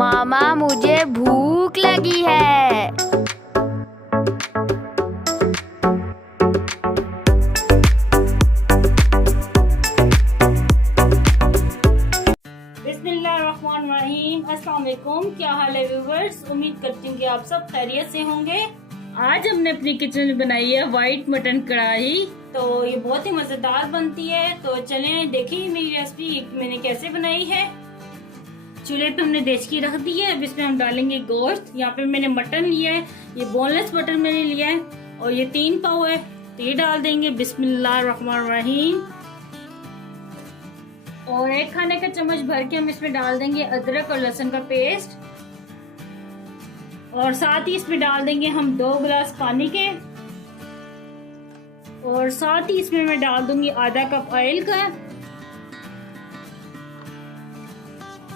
मामा मुझे भूख लगी है। बिस्मिल्लाहिर्रहमानिर्रहीम। अस्सलाम वालेकुम। क्या हाल है व्यूवर्स? उम्मीद करती हूँ कि आप सब खैरियत से होंगे। आज हमने अपनी किचन में बनाई है वाइट मटन कढ़ाई। तो ये बहुत ही मजेदार बनती है। तो चलें देखिए मेरी रेसिपी मैंने कैसे बनाई है। चूल्हे पे हमने देचकी रख दी है। अब इसमें हम डालेंगे गोश्त। यहाँ पे मैंने मटन लिया है, ये बोनलेस मटन मैंने लिया है और ये 3 पाव है। तो ये डाल देंगे। बिस्मिल्लाहिर्रहमानिर्रहीम। और 1 खाने का चम्मच भर के हम इसमें डाल देंगे अदरक और लहसुन का पेस्ट। और साथ ही इसमें डाल देंगे हम 2 गिलास पानी के। और साथ ही इसमें मैं डाल दूंगी आधा कप ऑयल का।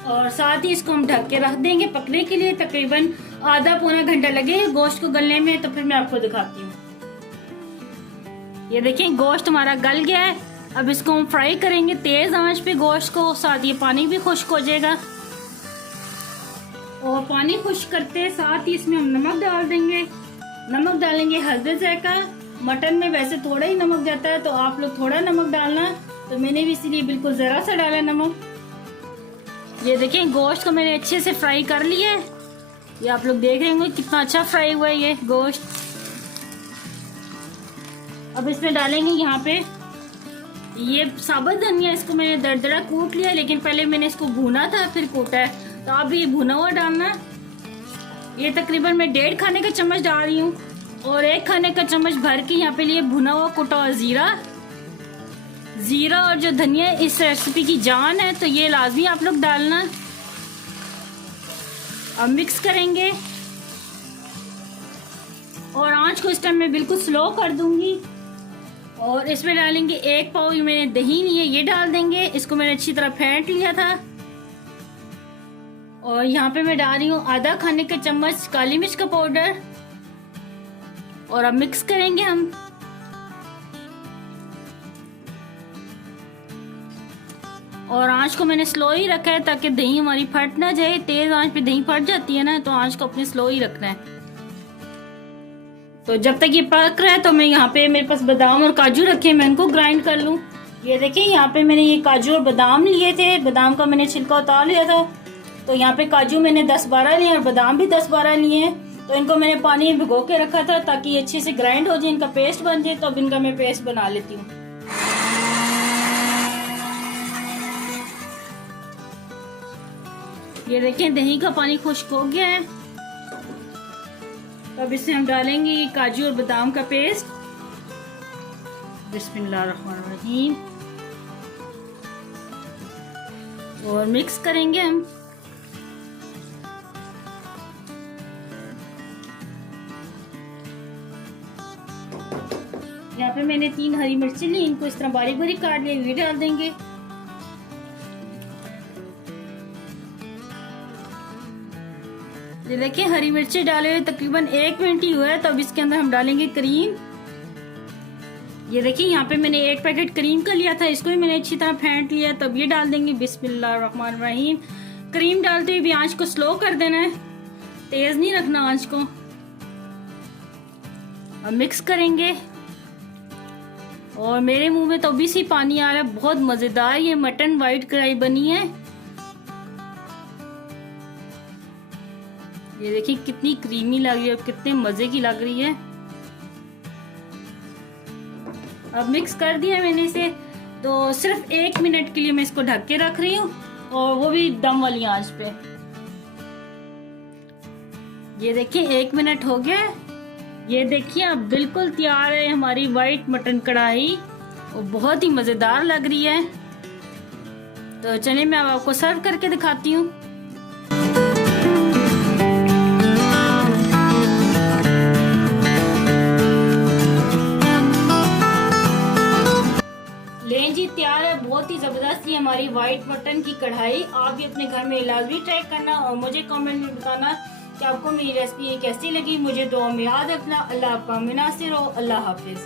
और साथ ही इसको हम ढक के रख देंगे पकने के लिए। तकरीबन आधा पौना घंटा लगेगा गोश्त को गलने में। तो फिर मैं आपको दिखाती हूँ। ये देखिए गोश्त हमारा गल गया है। अब इसको हम फ्राई करेंगे तेज आंच पे गोश्त को। साथ ये पानी भी खुश्क हो जाएगा। और पानी खुश्क करते साथ ही इसमें हम नमक डाल देंगे। नमक डालेंगे हस्बे जायका। मटन में वैसे थोड़ा ही नमक जाता है, तो आप लोग थोड़ा नमक डालना। तो मैंने भी इसीलिए बिल्कुल जरा सा डाला नमक। ये देखें गोश्त को मैंने अच्छे से फ्राई कर लिया है। ये आप लोग देख रहे होंगे कितना अच्छा फ्राई हुआ है ये गोश्त। अब इसमें डालेंगे यहाँ पे ये साबुत धनिया। इसको मैंने दरदरा कूट लिया, लेकिन पहले मैंने इसको भुना था फिर कूटा है। तो आप भी ये भुना हुआ डालना। ये तकरीबन मैं 1.5 खाने का चम्मच डाल रही हूँ। और 1 खाने का चम्मच भर के यहाँ पे लिए भुना हुआ कुटा हुआ जीरा और जो धनिया इस रेसिपी की जान है। तो ये लाजमी आप लोग डालना। अब मिक्स करेंगे और आंच को इस टाइम मैं बिल्कुल स्लो कर दूंगी। और इसमें डालेंगे 1 पाव मैंने दही ली है, ये डाल देंगे। इसको मैंने अच्छी तरह फेंट लिया था। और यहाँ पे मैं डाल रही हूँ आधा खाने का चम्मच काली मिर्च का पाउडर। और अब मिक्स करेंगे हम। और आंच को मैंने स्लो ही रखा है ताकि दही हमारी फट ना जाए। तेज आंच पे दही फट जाती है ना, तो आंच को अपने स्लो ही रखना है। तो जब तक ये पक रहा है तो मैं यहाँ पे मेरे पास बादाम और काजू रखे, मैं इनको ग्राइंड कर लूँ। ये देखिए यहाँ पे मैंने ये काजू और बादाम लिए थे। बादाम का मैंने छिलका उतार लिया था। तो यहाँ पे काजू मैंने 10-12 लिए और बादाम भी 10-12 लिए हैं। तो इनको मैंने पानी में भिगो के रखा था ताकि ये अच्छे से ग्राइंड हो जाए, इनका पेस्ट बन जाए। तो अब इनका मैं पेस्ट बना लेती हूँ। ये देखें दही का पानी खुश्क हो गया है। अब इसमें हम डालेंगे ये काजू और बादाम का पेस्ट। बिस्मिल्लाहिर्रहमानिर्रहीम। और मिक्स करेंगे हम। यहाँ पे मैंने 3 हरी मिर्ची ली, इनको इस तरह बारीक बारीक काट लिया, ये डाल देंगे। ये देखिए हरी मिर्ची डाले हुए तकरीबन 1 मिनट ही हुआ है। तो अब इसके अंदर हम डालेंगे क्रीम। ये देखिए यहाँ पे मैंने 1 पैकेट क्रीम का लिया था, इसको भी मैंने अच्छी तरह फेंट लिया। तब ये डाल देंगे। बिस्मिल्लाहिर्रहमानिर्रहीम। क्रीम डालते हुए भी आंच को स्लो कर देना है, तेज नहीं रखना आंच को। अब मिक्स करेंगे। और मेरे मुंह में तो अभी से पानी आ रहा है। बहुत मजेदार ये मटन वाइट कढ़ाई बनी है। ये देखिए कितनी क्रीमी लग रही है, कितने मजे की लग रही है। अब मिक्स कर दिया मैंने इसे। तो सिर्फ 1 मिनट के लिए मैं इसको ढक के रख रही हूँ, और वो भी दम वाली आंच पे। ये देखिए 1 मिनट हो गया। ये देखिए अब बिल्कुल तैयार है हमारी वाइट मटन कढ़ाई। वो बहुत ही मजेदार लग रही है। तो चलिए मैं अब आपको सर्व करके दिखाती हूँ। लें जी तैयार है बहुत ही जबरदस्त ये हमारी वाइट मटन की कढ़ाई। आप भी अपने घर में लाजमी ट्राई करना और मुझे कमेंट में बताना कि आपको मेरी रेसिपी कैसी लगी। मुझे दुआ में याद रखना। अल्लाह आपका मुनासिर हो। अल्लाह हाफिज।